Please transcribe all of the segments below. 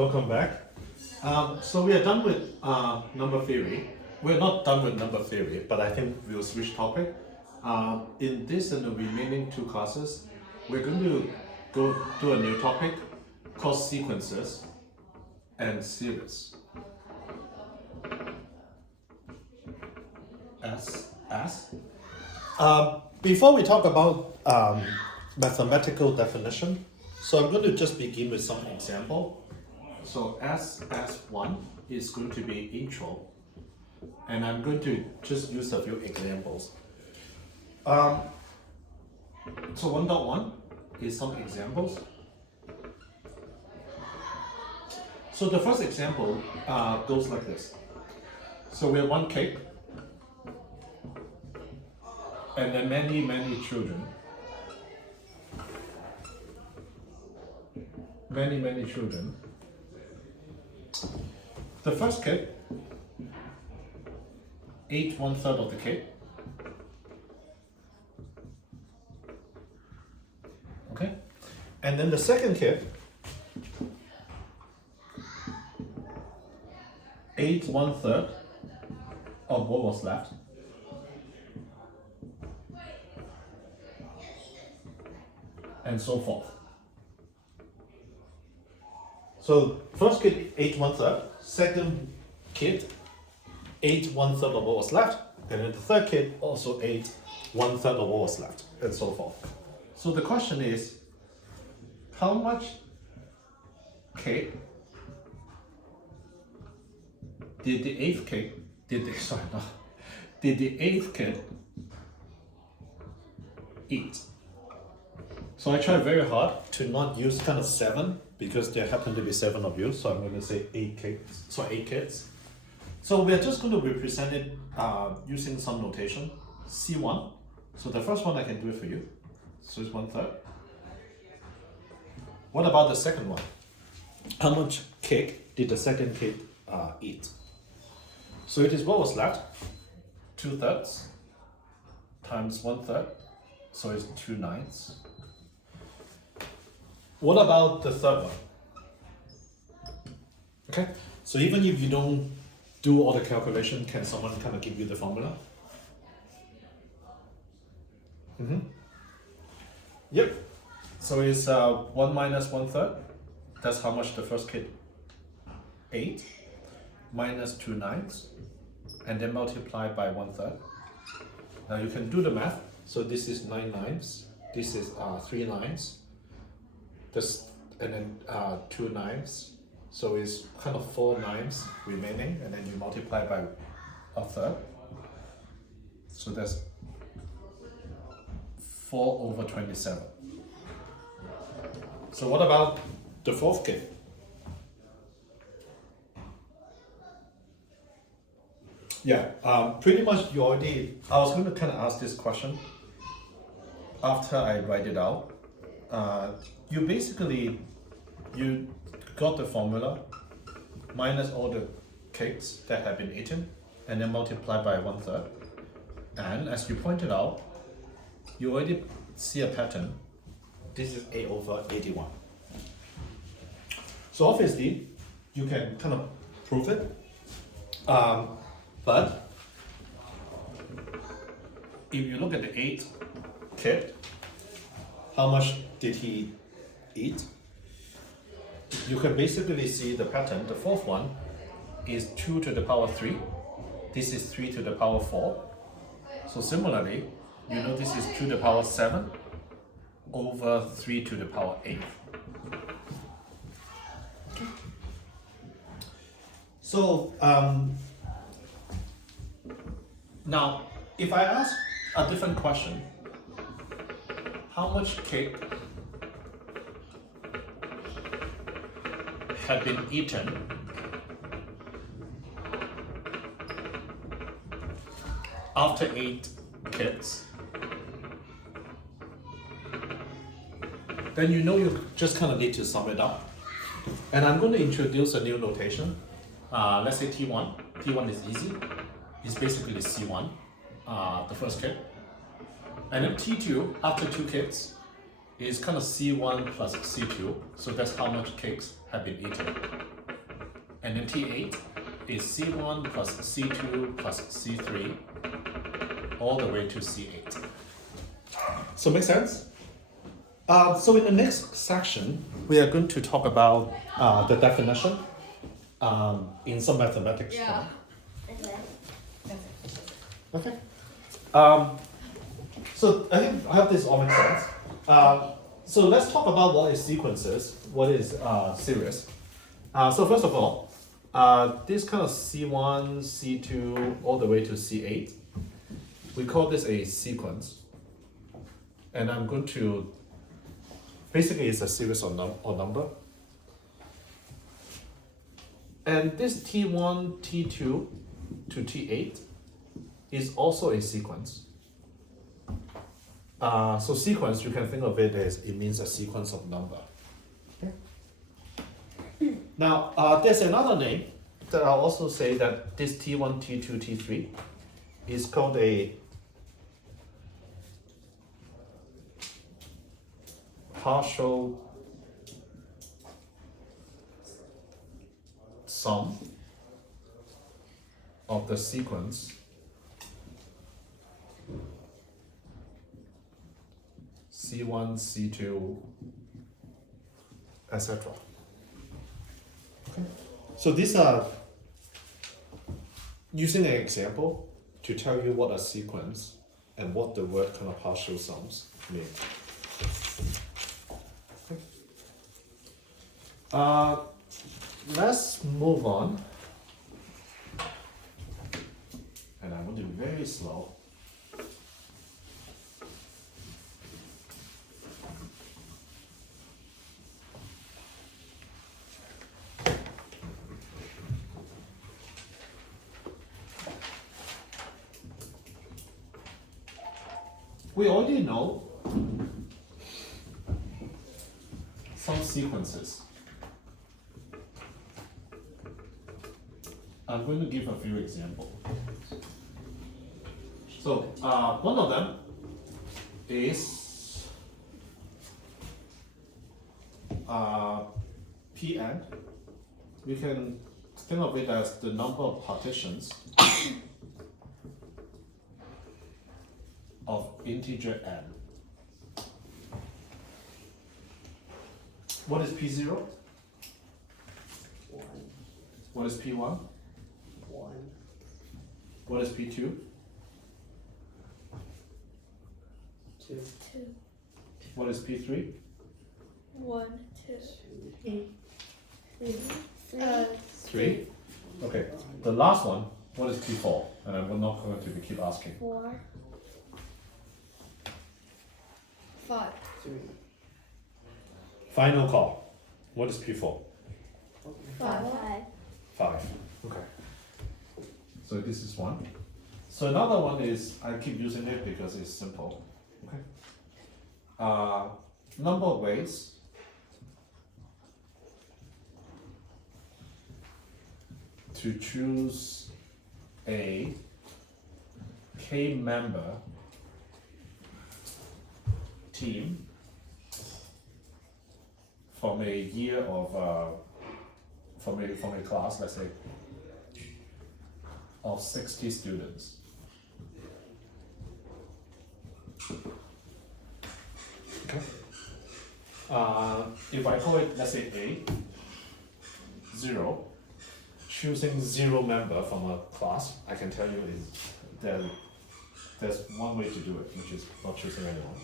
Welcome back. So we are done with number theory. We're not done with number theory, but I think we'll switch topic. In this and the remaining two classes, we're going to go do a new topic called sequences and series. Before we talk about mathematical definition, so I'm going to just begin with some example. So S1 is going to be intro, and I'm going to just use a few examples. So 1.1 is some examples. So the first example goes like this. So we have one cake, and then many children. Many children. The first kid ate 1/3 of the cake. Okay? And then the second kid ate 1/3 of what was left. And so forth. So first kid ate 1/3, second kid ate 1/3 of what was left, and then the third kid also ate 1/3 of what was left, and so forth. So the question is, how much cake did the eighth kid eat? So I tried very hard to not use kind of 7 because there happen to be 7 of you, so I'm going to say 8 cakes. So 8 kids. So we're just going to represent it using some notation. C1. So the first one I can do it for you. So it's 1/3. What about the second one? How much cake did the second kid eat? So it is what was left. 2/3 times 1/3. So it's 2/9. What about the third one? Okay, so even if you don't do all the calculation, can someone kind of give you the formula? Yep. So it's 1 minus 1/3. That's how much the first kid ate. Minus 2/9, and then multiply by 1/3. Now you can do the math. So this is 9/9. This is 3/9. This, and then 2/9, so it's kind of 4/9 remaining, and then you multiply by 1/3. So that's 4/27. So what about the fourth kid? Yeah, pretty much you already, I was going to kind of ask this question after I write it out. You got the formula minus all the cakes that have been eaten and then multiply by 1/3. And as you pointed out, you already see a pattern. This is A/81. So obviously, you can kind of prove it. But if you look at the 8th kid, how much did he eat? You can basically see the pattern. The fourth one is 2 to the power 3. This is 3 to the power 4. So similarly, you know this is 2 to the power 7 over 3 to the power 8. So now if I ask a different question, how much cake had been eaten after 8 kids? Then you know you just kind of need to sum it up. And I'm going to introduce a new notation. Let's say T1. T1 is easy. It's basically C1, the first kid. And then T2, after 2 kids, is kind of C1 plus C2. So that's how much cakes have been eaten. And then T8 is C1 plus C2 plus C3 all the way to C8. So make sense? So in the next section, we are going to talk about the definition in some mathematics form. Okay. So I think I hope this all makes sense. So let's talk about what is sequences, what is series. So first of all, this kind of C1, C2, all the way to C8, we call this a sequence. And I'm going to, basically it's a series or number. And this T1, T2 to T8 is also a sequence. So sequence, you can think of it as, it means a sequence of number. Okay. Now, there's another name that I'll also say that this T1, T2, T3 is called a partial sum of the sequence C1, C2, etc. Okay. So these are using an example to tell you what a sequence and what the word kind of partial sums mean. Okay. Let's move on. And I want to be very slow. We already know some sequences. I'm going to give a few examples. So one of them is Pn. We can think of it as the number of partitions of integer n. What is P0? 1. What is P1? 1. What is P2? 2. 2. What is P3? 1, 2. 3. 3. Okay, the last one, what is P4? And I'm not going to keep asking. 4. 5. 3. Final call. What is P4? 5. 5. Okay. So this is one. So another one is, I keep using it because it's simple. Okay. Number of ways to choose a K member team from a year of from a class, let's say, of 60 students. Okay. If I call it, let's say A, 0, choosing 0 member from a class, I can tell you is there's one way to do it, which is not choosing anyone.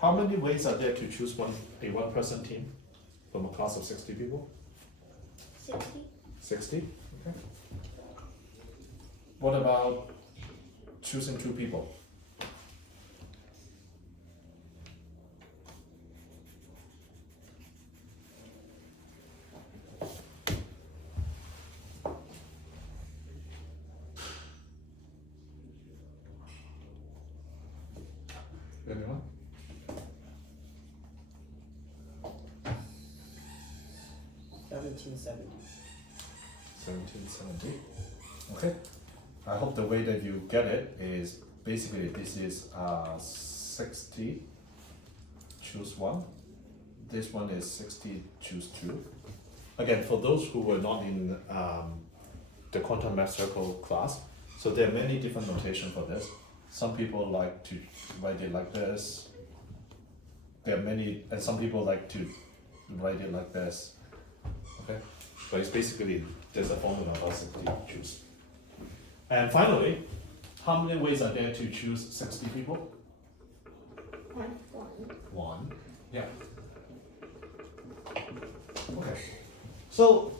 How many ways are there to choose a one-person team from a class of 60 people? 60. 60? Okay. What about choosing 2 people? Anyone? 1770. 1770. Okay. I hope the way that you get it is basically this is 60, choose 1. This one is 60, choose 2. again, for those who were not in the quantum math circle class, so there are many different notation for this. Some people like to write it like this. There are many, and some people like to write it like this. Okay, but it's basically there's a formula basically to choose. And finally, how many ways are there to choose 60 people? One. One. Yeah. Okay. So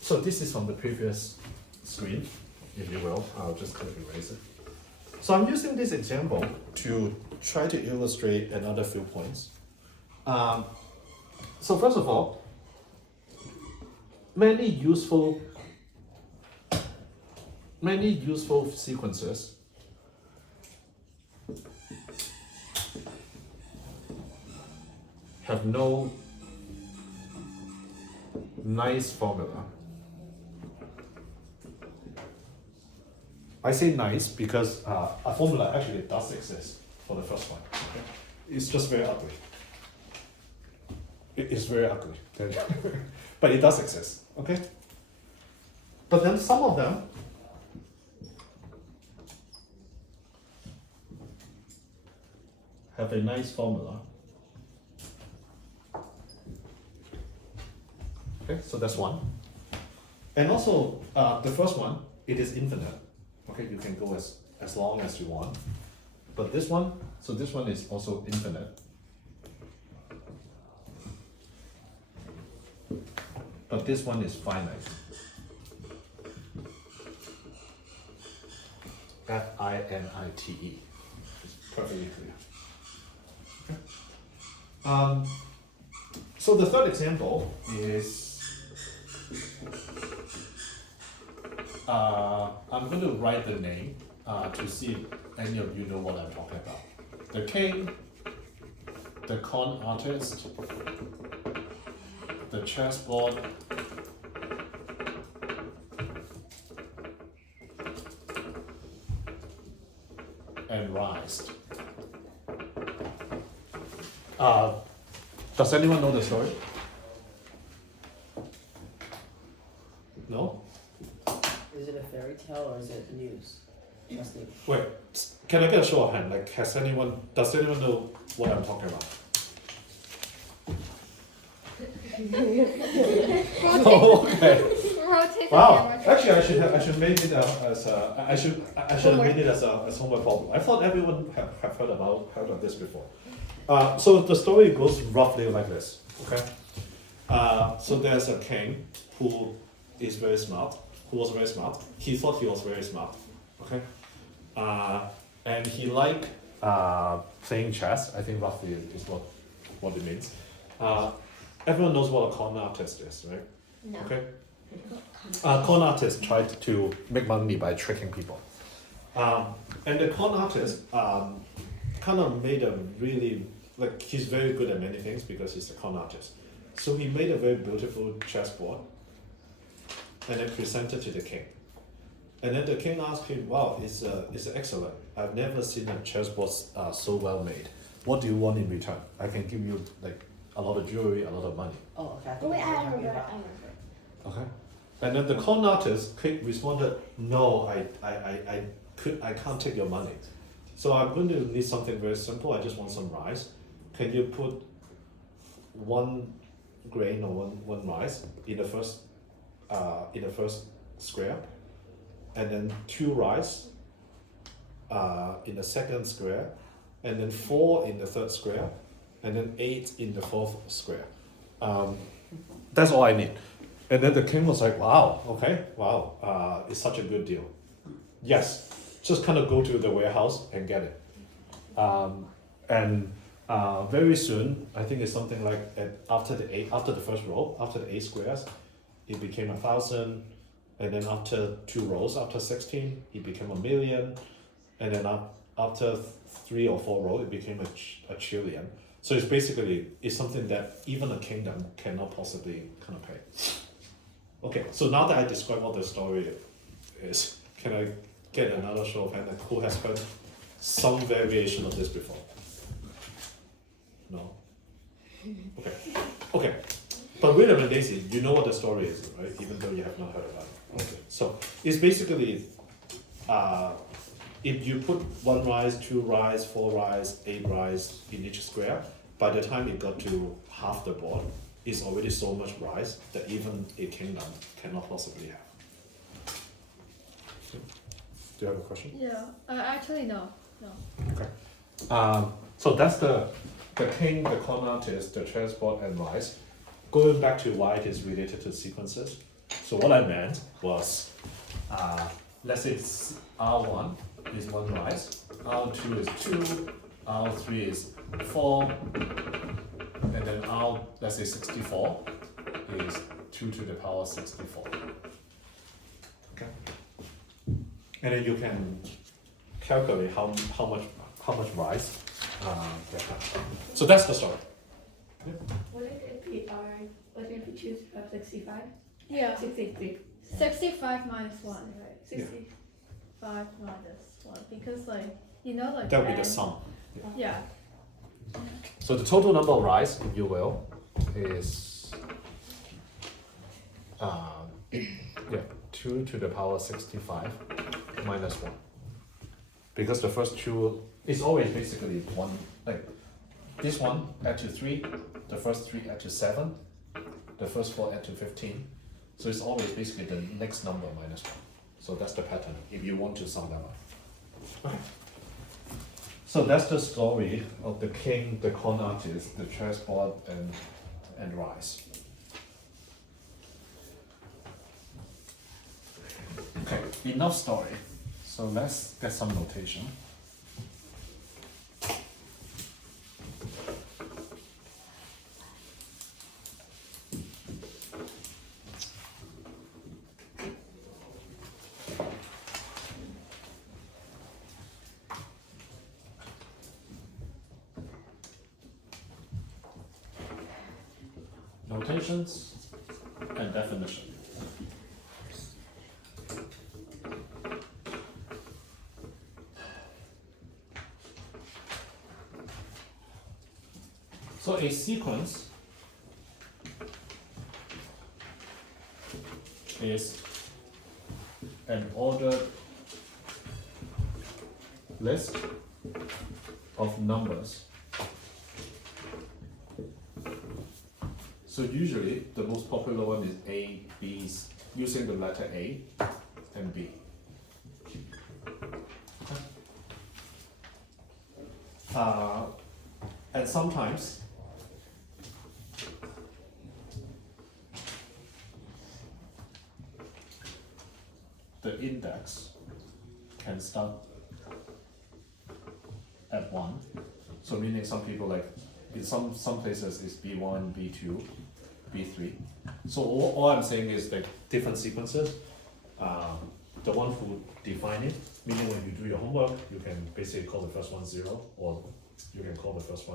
so this is from the previous screen, if you will. I'll just click erase it. So I'm using this example to try to illustrate another few points. So first of all, many useful sequences have no nice formula. I say nice because a formula actually does exist for the first one. Okay? It's just very ugly. It is very ugly, but it does exist. Okay. But then some of them have a nice formula. Okay, so that's one. And also, the first one, it is infinite. Okay, you can go as long as you want. But this one, so this one is also infinite. But this one is finite. Finite. It's perfectly clear. Okay. So the third example is I'm going to write the name to see if any of you know what I'm talking about. The king, the con artist, the chessboard, and rise. Does anyone know the story? No? Is it a fairy tale or is it news? Trust me. Wait, can I get a show of hand? Like, does anyone know what I'm talking about? Oh, okay. Rotate the Wow. camera. Actually, I should make it I should have made it as homework problem. I thought everyone have heard of this before. So the story goes roughly like this. Okay. So there's a king who is very smart. Who was very smart. He thought he was very smart. Okay. And he liked playing chess. I think roughly is what it means. Everyone knows what a con artist is, right? No. Okay. Con artists tried to make money by tricking people. And the con artist kind of made a really, like, he's very good at many things because he's a con artist. So he made a very beautiful chessboard and then presented to the king. And then the king asked him, wow, it's excellent. I've never seen a chessboard so well made. What do you want in return? I can give you like a lot of jewelry, a lot of money. Oh, okay. Wait, I remember. remember. Okay. And then the con artist responded, no, I can't take your money. So I'm going to need something very simple. I just want some rice. Can you put 1 grain or one rice in the first square, and then 2 rice in the second square, and then 4 in the third square, and then 8 in the fourth square. That's all I need. And then the king was like, wow, okay, wow, it's such a good deal. Yes, just kind of go to the warehouse and get it. And very soon, I think it's something like after the first row, after the 8 squares, it became 1,000. And then after 2 rows, after 16, it became 1,000,000. And then after 3 or 4 rows, it became a trillion. So it's something that even a kingdom cannot possibly kind of pay. Okay, so now that I described what the story is, can I get another show of hands who has heard some variation of this before? No? Okay. But wait a minute, Daisy, you know what the story is, right? Even though you have not heard about it. Okay. So it's basically, if you put 1 rise, 2 rise, 4 rise, 8 rise in each square, by the time it got to half the board, it's already so much rise that even a kingdom cannot possibly have. Do you have a question? Yeah. Actually, no. No. Okay. So that's the king, the counterartist, the transport, and rise. Going back to why it is related to sequences. So what I meant was, let's say R1 is 1 rise, R2 is 2, R3 is 4, and then let's say 64 is 2 to the power 64. Okay. And then you can calculate how much rise they have. So that's the story. Wouldn't it be wouldn't it be choose 65? Yeah. 63. 65 minus 1, right? 65 minus 1. Because, like, you know, like. That would be the n- sum. Yeah. So the total number of rise, if you will, is 2 to the power 65 minus 1. Because the first two is always basically one, like this one add to 3, the first 3 add to 7, the first 4 add to 15. So it's always basically the next number minus 1. So that's the pattern if you want to sum them up. Okay. So that's the story of the king, the con artist, the transport, and rise. Okay, enough story. So let's get some notation. Notations and definition. So a sequence is an ordered list of numbers. So usually the most popular one is A, B, using the letter A and B. And sometimes the index can start at 1. So meaning some people like, in some places it's B1, B2, B3. So all I'm saying is like different sequences. The one who define it, meaning when you do your homework, you can basically call the first one 0, or you can call the first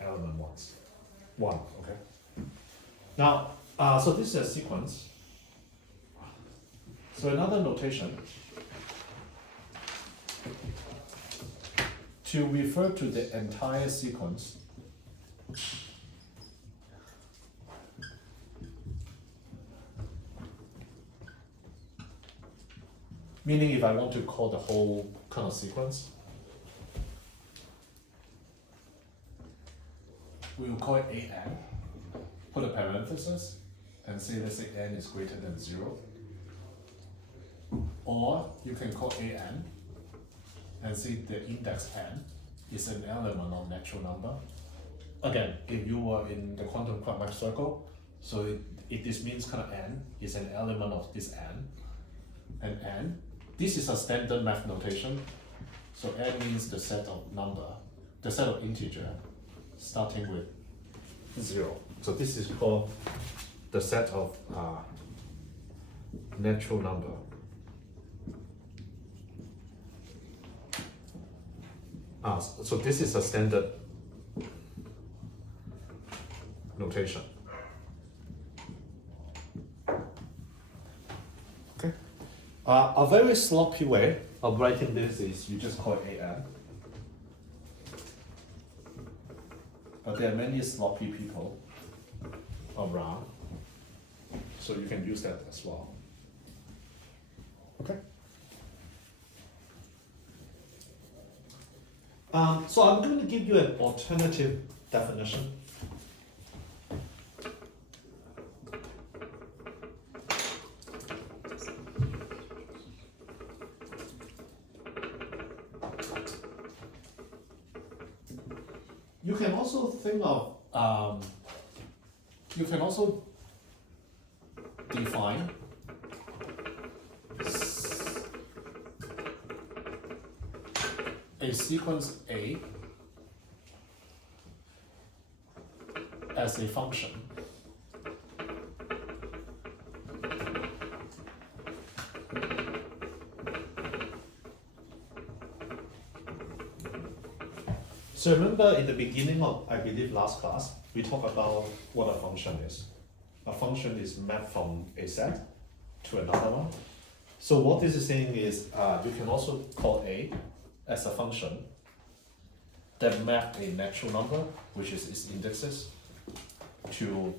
element 1, okay? Now, so this is a sequence. So another notation to refer to the entire sequence meaning if I want to call the whole kind of sequence, we will call it AN, put a parenthesis, and say let's say n is greater than 0. Or you can call AN and say the index n is an element of natural number. Again, if you were in the quantum quadratic circle, so this means kind of n is an element of this n, and n, this is a standard math notation. So n means the set of integer starting with 0. So this is called the set of natural number. So this is a standard notation. Okay. A very sloppy way of writing this is you just call it AN. But there are many sloppy people around. So you can use that as well. Okay. So I'm going to give you an alternative definition. You can also think of, you can also define a sequence A as a function So remember in the beginning of, I believe, last class, we talked about what a function is. A function is mapped from a set to another one. So what this is saying is you can also call A as a function that map a natural number, which is its indexes, to,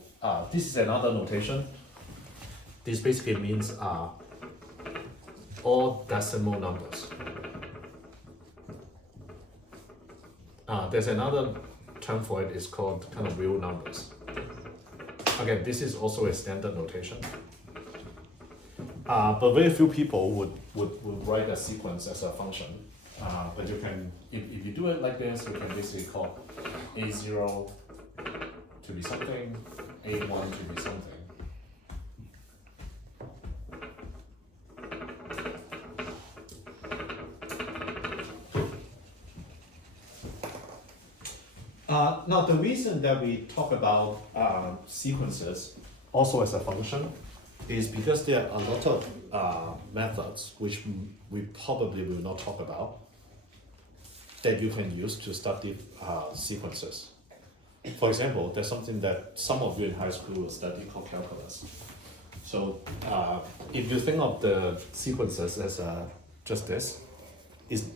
this is another notation. This basically means all decimal numbers. There's another term for it, it's called kind of real numbers. Again, this is also a standard notation. But very few people would write a sequence as a function. But you can, if you do it like this, you can basically call A0 to be something, A1 to be something. Now the reason that we talk about sequences also as a function is because there are a lot of methods which we probably will not talk about that you can use to study sequences. For example, there's something that some of you in high school will study called calculus. So if you think of the sequences as just this, is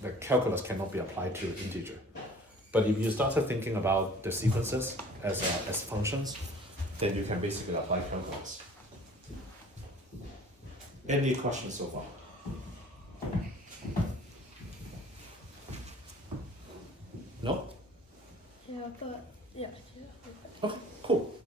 the calculus cannot be applied to integer. But if you started thinking about the sequences as functions, then you can basically apply calculus. Any questions so far? No? Yeah, but yeah.